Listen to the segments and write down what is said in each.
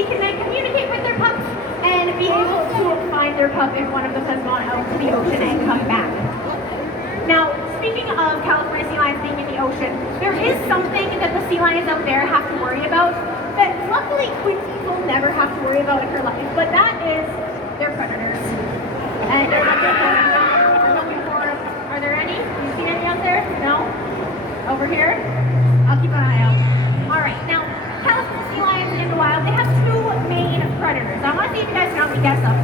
they can then communicate with their pups and be able to find their pup if one of them has gone out to the ocean and come back. Now, speaking of California sea lions being in the ocean, there is something that the sea lions out there have to worry about that luckily Quincy will never have to worry about in her life, but that is their predators. And they're looking for, are there any? Have you seen any out there? No? Over here? I'll keep an eye out. Alright, now, California sea lions in the wild, they have two main predators. I want to see if you guys can help me guess them.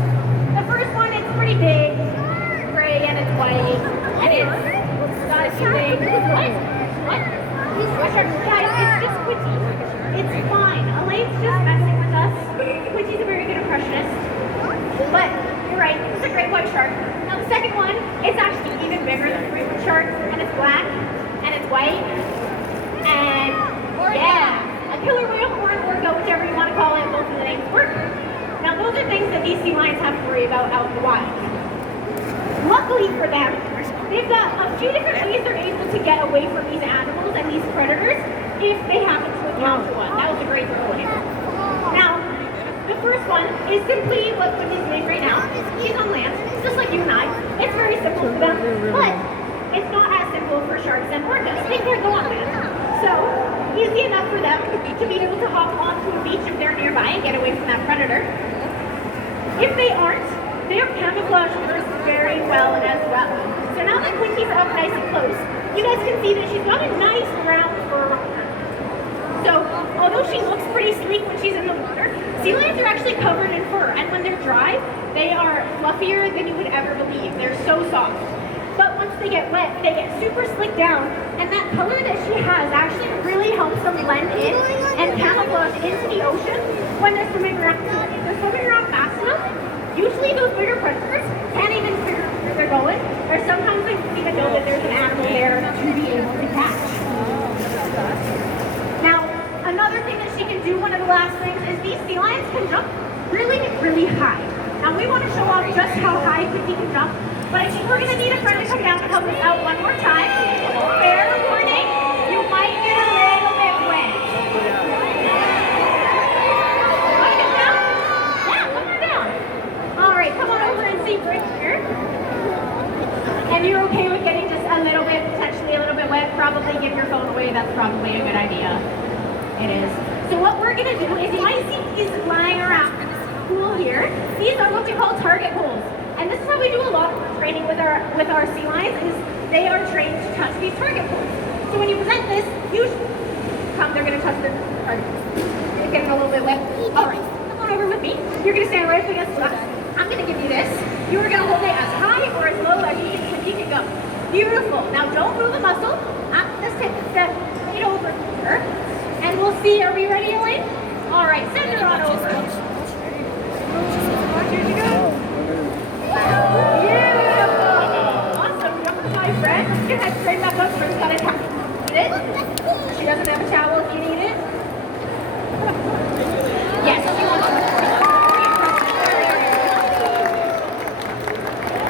The first one is pretty big, gray, and it's white, and it's got a few legs. What? Guys, it's just Quincy. It's fine. Elaine's just messing with us. Quincy's a very good impressionist. But, you're right, it's a great white shark. Now the second one, it's actually even bigger than the great white shark, and it's black, and it's white, and yeah, a killer whale or an orca, whichever you want to call it, both of the names work. Now those are things that these sea lions have to worry about out in the wild. Luckily for them, they've got a few different ways they're able to get away from these animals and these predators if they happen to encounter one. That was a great throw in. Now, the first one is simply what Quincy's doing right now. She's on land, just like you and I. It's very simple for them, but it's not as simple for sharks and orcas. They can't go on land. So, easy enough for them to be able to hop onto a beach if they're nearby and get away from that predator. If they aren't, their camouflage works very well as well. So now that Quincy's up nice and close, you guys can see that she's got a nice round fur on her. So, although she looks pretty sleek when she's in the water, sea lions are actually covered in fur, and when they're dry, they are fluffier than you would ever believe. They're so soft. But once they get wet, they get super slicked down, and that color that she has actually really helps them blend in and camouflage into the ocean when they're swimming around. If they're swimming around fast enough, usually those bigger predators can't even figure out where they're going, or sometimes they don't even know that there's an animal there to be able to catch. Now, another thing that she can do, one of the last things, is these sea lions can jump really, really high. Now, we want to show off just how high Quincy can jump, but I think we're going to need a friend to come down and help us out one more time. Fair warning, you might get a little bit wet. Want to come down? Yeah, come on down. All right, come on over and see right here. And you're okay with getting just a little bit, potentially a little bit wet, probably give your phone away. That's probably a good idea. It is. So what we're going to do is you might see these lying around in this pool here. These are what we call target holes. And this is how we do a lot of training with our sea lions, is they are trained to touch these target holes. So when you present this, they're going to touch the target. You're getting a little bit wet. All right, come on over with me. You're going to stand right up against the glass. I'm going to give you this. You are going to hold it as high or as low as you can go. Beautiful. Now don't move a muscle. Let's take a step right over here. And we'll see. Are we ready, Elaine? All right, send her on over. Here you go. Beautiful. Awesome. Number 5, friend. Let's get that straight back up. Friend's got a towel. Need it? She doesn't have a towel if you need it. Yes, she wants it.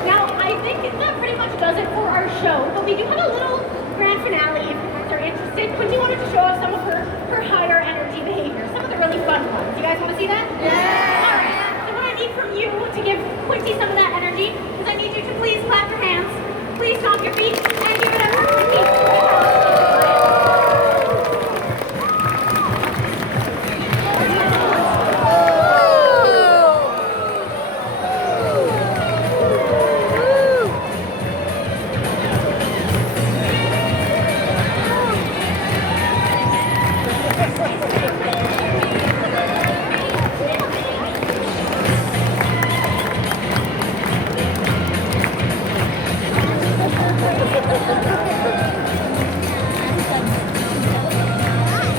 Now, I think that pretty much does it for our show, but we do have a little grand finale if you guys are interested. Quincy wanted to show off some of her higher energy behaviors, some of the really fun ones. You guys want to see that? Yeah! All right. So what I need from you to give Quincy some of that energy is I need you to please clap your hands, please stomp your feet, and give it up for Quincy.